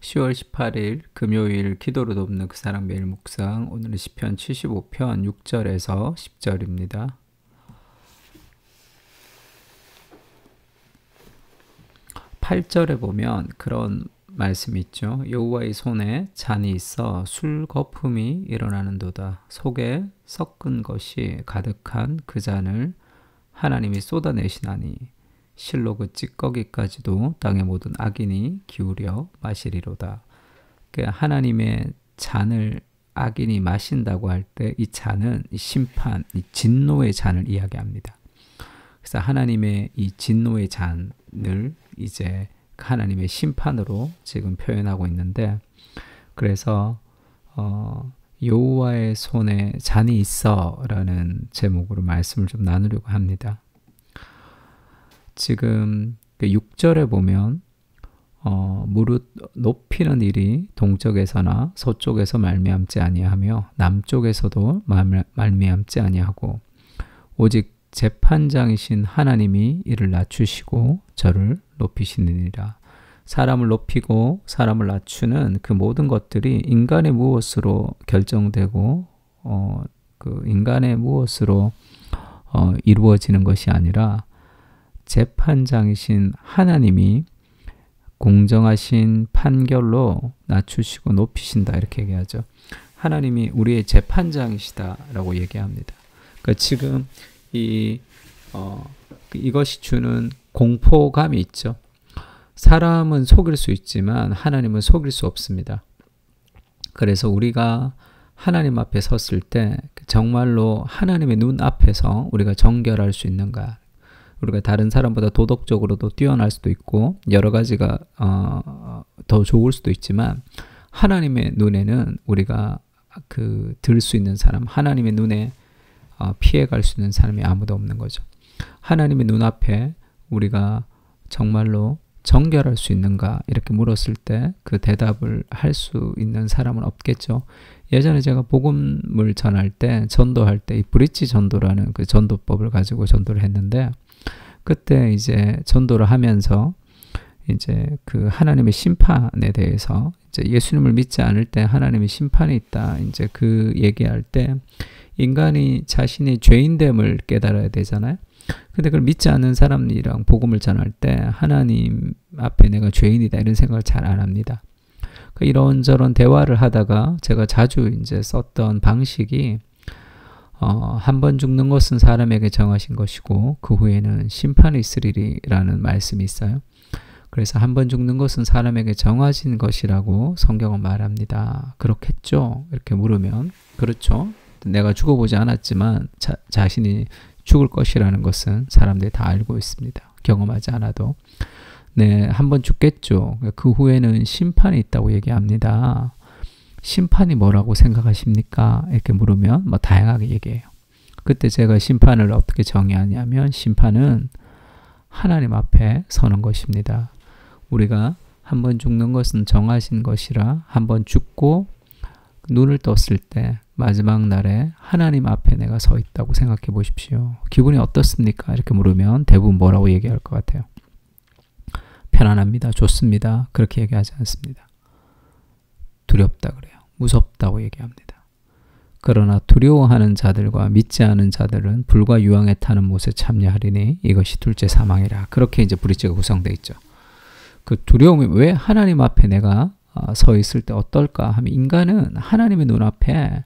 10월 18일 금요일 기도로 돕는 그 사랑 매일 묵상. 오늘은 시편 75편 6절에서 10절입니다. 8절에 보면 그런 말씀이 있죠. 여호와의 손에 잔이 있어 술 거품이 일어나는도다. 속에 섞은 것이 가득한 그 잔을 하나님이 쏟아내시나니 실로 그 찌꺼기까지도 땅의 모든 악인이 기울여 마시리로다. 하나님의 잔을 악인이 마신다고 할 때 이 잔은 이 심판, 이 진노의 잔을 이야기합니다. 그래서 하나님의 이 진노의 잔을 이제 하나님의 심판으로 지금 표현하고 있는데, 그래서 여호와의 손에 잔이 있어 라는 제목으로 말씀을 좀 나누려고 합니다. 지금 6절에 보면 무릇 높이는 일이 동쪽에서나 서쪽에서 말미암지 아니하며 남쪽에서도 말미암지 아니하고 오직 재판장이신 하나님이 이를 낮추시고 저를 높이시느니라. 사람을 높이고 사람을 낮추는 그 모든 것들이 인간의 무엇으로 결정되고 그 인간의 무엇으로 이루어지는 것이 아니라 재판장이신 하나님이 공정하신 판결로 낮추시고 높이신다, 이렇게 얘기하죠. 하나님이 우리의 재판장이시다라고 얘기합니다. 그러니까 지금 이것이 주는 공포감이 있죠. 사람은 속일 수 있지만 하나님은 속일 수 없습니다. 그래서 우리가 하나님 앞에 섰을 때 정말로 하나님의 눈 앞에서 우리가 정결할 수 있는가? 우리가 다른 사람보다 도덕적으로도 뛰어날 수도 있고 여러 가지가 더 좋을 수도 있지만 하나님의 눈에는 우리가 들 수 있는 사람, 하나님의 눈에 피해갈 수 있는 사람이 아무도 없는 거죠. 하나님의 눈앞에 우리가 정말로 정결할 수 있는가 이렇게 물었을 때 그 대답을 할 수 있는 사람은 없겠죠. 예전에 제가 복음을 전할 때, 전도할 때 이 브릿지 전도라는 그 전도법을 가지고 전도를 했는데, 그때 이제 전도를 하면서 이제 그 하나님의 심판에 대해서, 이제 예수님을 믿지 않을 때 하나님의 심판이 있다, 이제 그 얘기할 때 인간이 자신이 죄인됨을 깨달아야 되잖아요. 근데 그걸 믿지 않는 사람이랑 복음을 전할 때 하나님 앞에 내가 죄인이다 이런 생각을 잘 안 합니다. 이런저런 대화를 하다가 제가 자주 이제 썼던 방식이 한 번 죽는 것은 사람에게 정하신 것이고 그 후에는 심판이 있으리라는 말씀이 있어요. 그래서 한 번 죽는 것은 사람에게 정하신 것이라고 성경은 말합니다. 그렇겠죠? 이렇게 물으면 그렇죠. 내가 죽어보지 않았지만 자신이 죽을 것이라는 것은 사람들이 다 알고 있습니다. 경험하지 않아도. 네, 한 번 죽겠죠. 그 후에는 심판이 있다고 얘기합니다. 심판이 뭐라고 생각하십니까? 이렇게 물으면 뭐 다양하게 얘기해요. 그때 제가 심판을 어떻게 정의하냐면 심판은 하나님 앞에 서는 것입니다. 우리가 한 번 죽는 것은 정하신 것이라 한 번 죽고 눈을 떴을 때 마지막 날에 하나님 앞에 내가 서 있다고 생각해 보십시오. 기분이 어떻습니까? 이렇게 물으면 대부분 뭐라고 얘기할 것 같아요? 편안합니다. 좋습니다. 그렇게 얘기하지 않습니다. 두렵다 그래요. 무섭다고 얘기합니다. 그러나 두려워하는 자들과 믿지 않은 자들은 불과 유황에 타는 못에 참여하리니 이것이 둘째 사망이라. 그렇게 이제 브릿지가 구성되어 있죠. 그 두려움이 왜 하나님 앞에 내가 서 있을 때 어떨까 하면 인간은 하나님의 눈앞에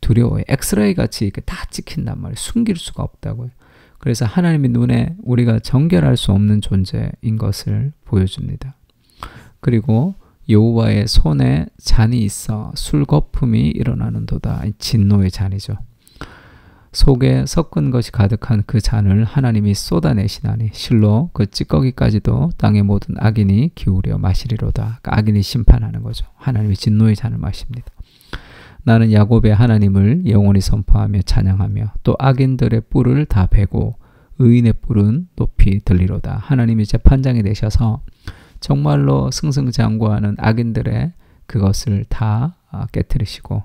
두려워해. 엑스레이 같이 이렇게 다 찍힌단 말이에요. 숨길 수가 없다고요. 그래서 하나님의 눈에 우리가 정결할 수 없는 존재인 것을 보여줍니다. 그리고 여호와의 손에 잔이 있어 술거품이 일어나는도다. 진노의 잔이죠. 속에 섞은 것이 가득한 그 잔을 하나님이 쏟아내시나니 실로 그 찌꺼기까지도 땅의 모든 악인이 기울여 마시리로다. 그러니까 악인이 심판하는 거죠. 하나님이 진노의 잔을 마십니다. 나는 야곱의 하나님을 영원히 선포하며 찬양하며 또 악인들의 뿔을 다 베고 의인의 뿔은 높이 들리로다. 하나님이 재판장이 되셔서 정말로 승승장구하는 악인들의 그것을 다 깨트리시고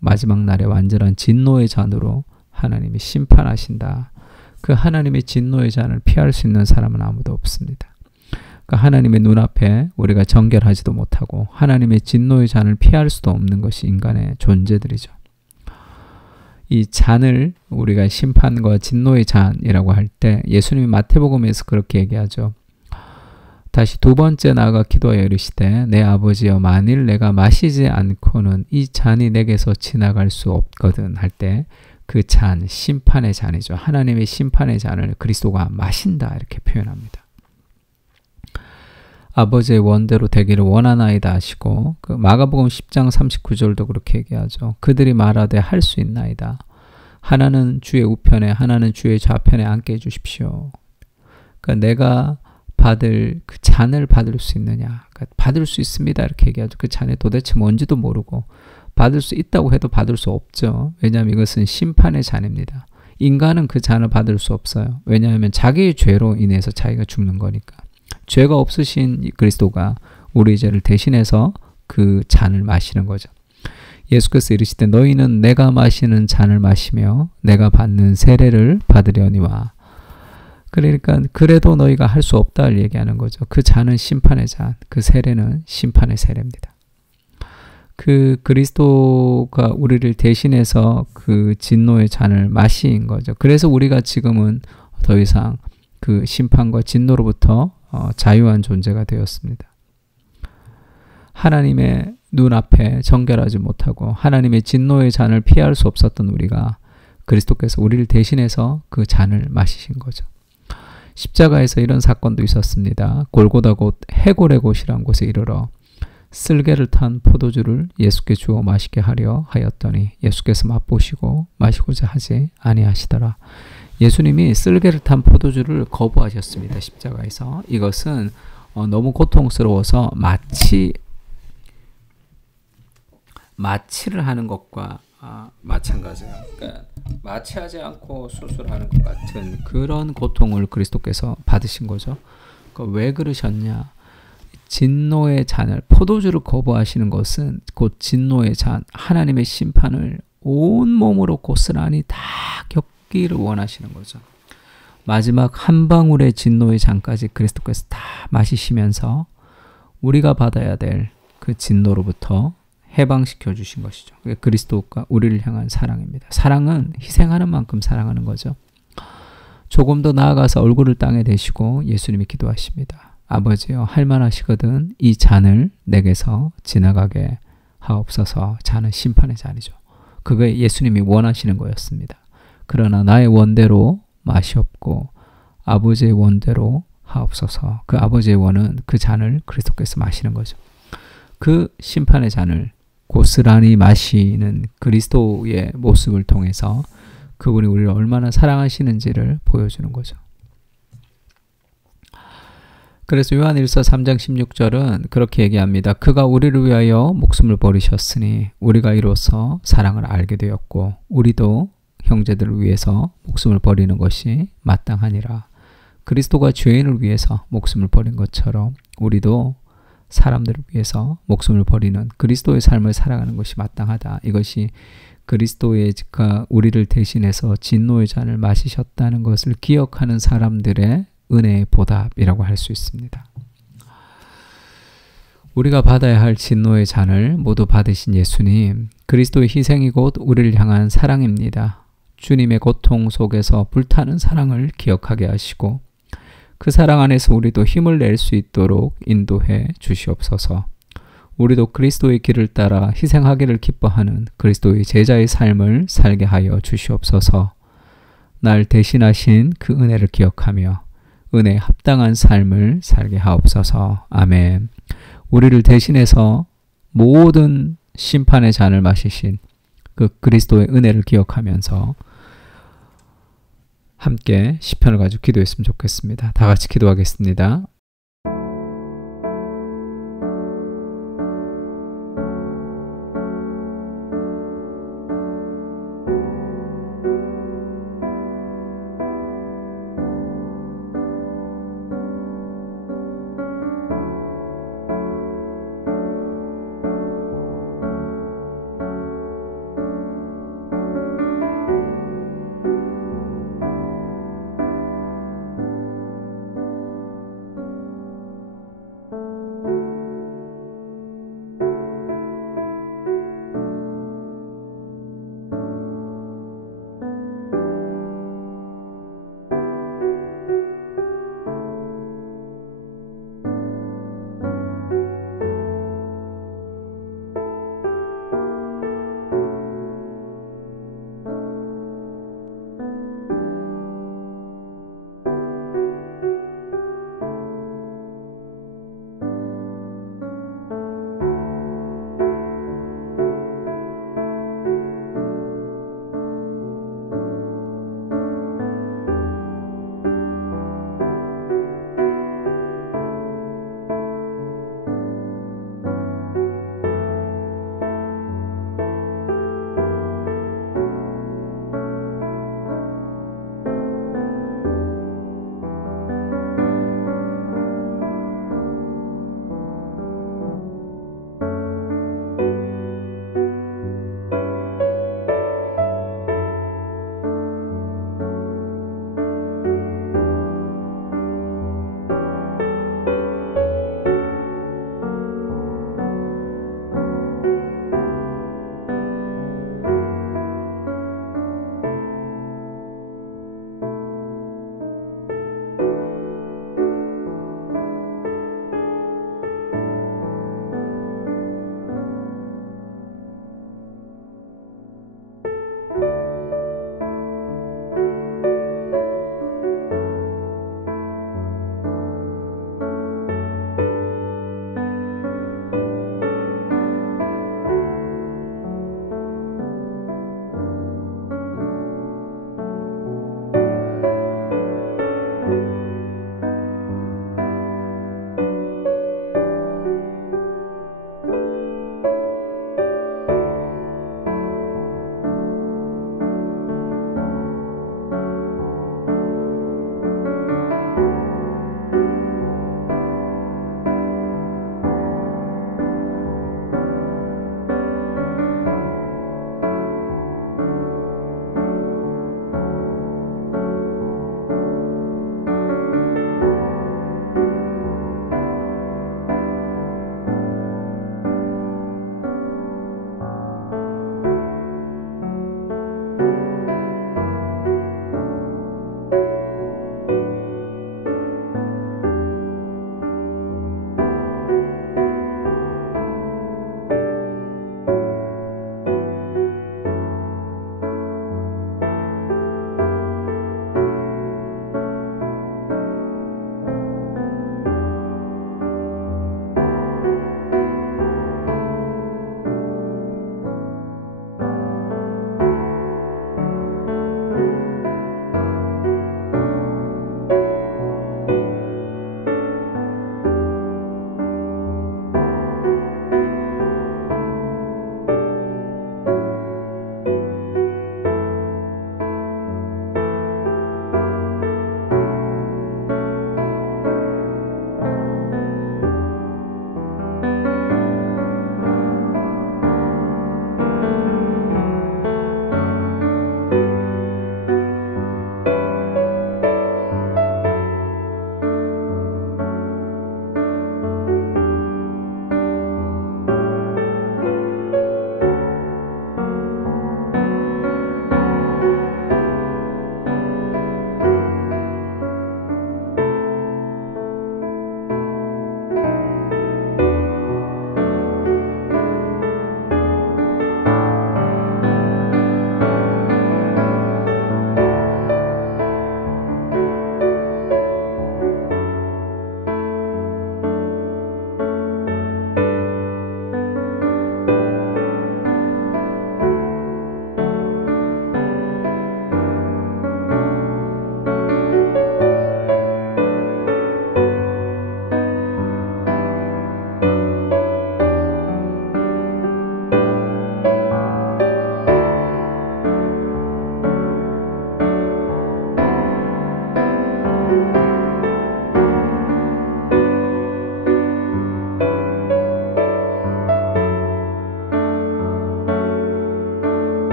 마지막 날에 완전한 진노의 잔으로 하나님이 심판하신다. 그 하나님의 진노의 잔을 피할 수 있는 사람은 아무도 없습니다. 그러니까 하나님의 눈앞에 우리가 정결하지도 못하고 하나님의 진노의 잔을 피할 수도 없는 것이 인간의 존재들이죠. 이 잔을 우리가 심판과 진노의 잔이라고 할 때 예수님이 마태복음에서 그렇게 얘기하죠. 다시 두 번째 나아가 기도하여 이르시되 내 아버지여 만일 내가 마시지 않고는 이 잔이 내게서 지나갈 수 없거든 할 때 그 잔, 심판의 잔이죠. 하나님의 심판의 잔을 그리스도가 마신다 이렇게 표현합니다. 아버지의 원대로 되기를 원하나이다 하시고 그 마가복음 10장 39절도 그렇게 얘기하죠. 그들이 말하되 할 수 있나이다. 하나는 주의 우편에 하나는 주의 좌편에 앉게 해주십시오. 그러니까 내가 받을 그 잔을 받을 수 있느냐. 그러니까 받을 수 있습니다 이렇게 얘기하죠. 그 잔이 도대체 뭔지도 모르고 받을 수 있다고 해도 받을 수 없죠. 왜냐하면 이것은 심판의 잔입니다. 인간은 그 잔을 받을 수 없어요. 왜냐하면 자기의 죄로 인해서 자기가 죽는 거니까. 죄가 없으신 그리스도가 우리 죄를 대신해서 그 잔을 마시는 거죠. 예수께서 이르시되 너희는 내가 마시는 잔을 마시며 내가 받는 세례를 받으려니와. 그러니까 그래도 너희가 할 수 없다 얘기하는 거죠. 그 잔은 심판의 잔, 그 세례는 심판의 세례입니다. 그 그리스도가 우리를 대신해서 그 진노의 잔을 마신 거죠. 그래서 우리가 지금은 더 이상 그 심판과 진노로부터 자유한 존재가 되었습니다. 하나님의 눈앞에 정결하지 못하고 하나님의 진노의 잔을 피할 수 없었던 우리가 그리스도께서 우리를 대신해서 그 잔을 마시신 거죠. 십자가에서 이런 사건도 있었습니다. 골고다 곧 해골의 곳이란 곳에 이르러 쓸개를 탄 포도주를 예수께 주어 마시게 하려 하였더니 예수께서 맛보시고 마시고자 하지 아니하시더라. 예수님이 쓸개를 탄 포도주를 거부하셨습니다. 십자가에서. 이것은 너무 고통스러워서 마취를 하는 것과 마찬가지예요. 그러니까 마취하지 않고 수술하는 것 같은 그런 고통을 그리스도께서 받으신 거죠. 그러니까 왜 그러셨냐? 진노의 잔을, 포도주를 거부하시는 것은 곧 진노의 잔, 하나님의 심판을 온몸으로 고스란히 다 겪기를 원하시는 거죠. 마지막 한 방울의 진노의 잔까지 그리스도께서 다 마시시면서 우리가 받아야 될 그 진노로부터 해방시켜 주신 것이죠. 그게 그리스도가 우리를 향한 사랑입니다. 사랑은 희생하는 만큼 사랑하는 거죠. 조금 더 나아가서 얼굴을 땅에 대시고 예수님이 기도하십니다. 아버지여 할만하시거든 이 잔을 내게서 지나가게 하옵소서. 잔은 심판의 잔이죠. 그게 예수님이 원하시는 거였습니다. 그러나 나의 원대로 마시옵고 아버지의 원대로 하옵소서. 그 아버지의 원은 그 잔을 그리스도께서 마시는 거죠. 그 심판의 잔을 고스란히 마시는 그리스도의 모습을 통해서 그분이 우리를 얼마나 사랑하시는지를 보여주는 거죠. 그래서 요한일서 3장 16절은 그렇게 얘기합니다. 그가 우리를 위하여 목숨을 버리셨으니 우리가 이로써 사랑을 알게 되었고 우리도 형제들을 위해서 목숨을 버리는 것이 마땅하니라. 그리스도가 죄인을 위해서 목숨을 버린 것처럼 우리도 사람들을 위해서 목숨을 버리는 그리스도의 삶을 살아가는 것이 마땅하다. 이것이 그리스도가 우리를 대신해서 진노의 잔을 마시셨다는 것을 기억하는 사람들의 은혜의 보답이라고 할 수 있습니다. 우리가 받아야 할 진노의 잔을 모두 받으신 예수님, 그리스도의 희생이 곧 우리를 향한 사랑입니다. 주님의 고통 속에서 불타는 사랑을 기억하게 하시고 그 사랑 안에서 우리도 힘을 낼 수 있도록 인도해 주시옵소서. 우리도 그리스도의 길을 따라 희생하기를 기뻐하는 그리스도의 제자의 삶을 살게 하여 주시옵소서. 날 대신하신 그 은혜를 기억하며 은혜에 합당한 삶을 살게 하옵소서. 아멘. 우리를 대신해서 모든 심판의 잔을 마시신 그 그리스도의 은혜를 기억하면서 함께 시편을 가지고 기도했으면 좋겠습니다. 다 같이 기도하겠습니다.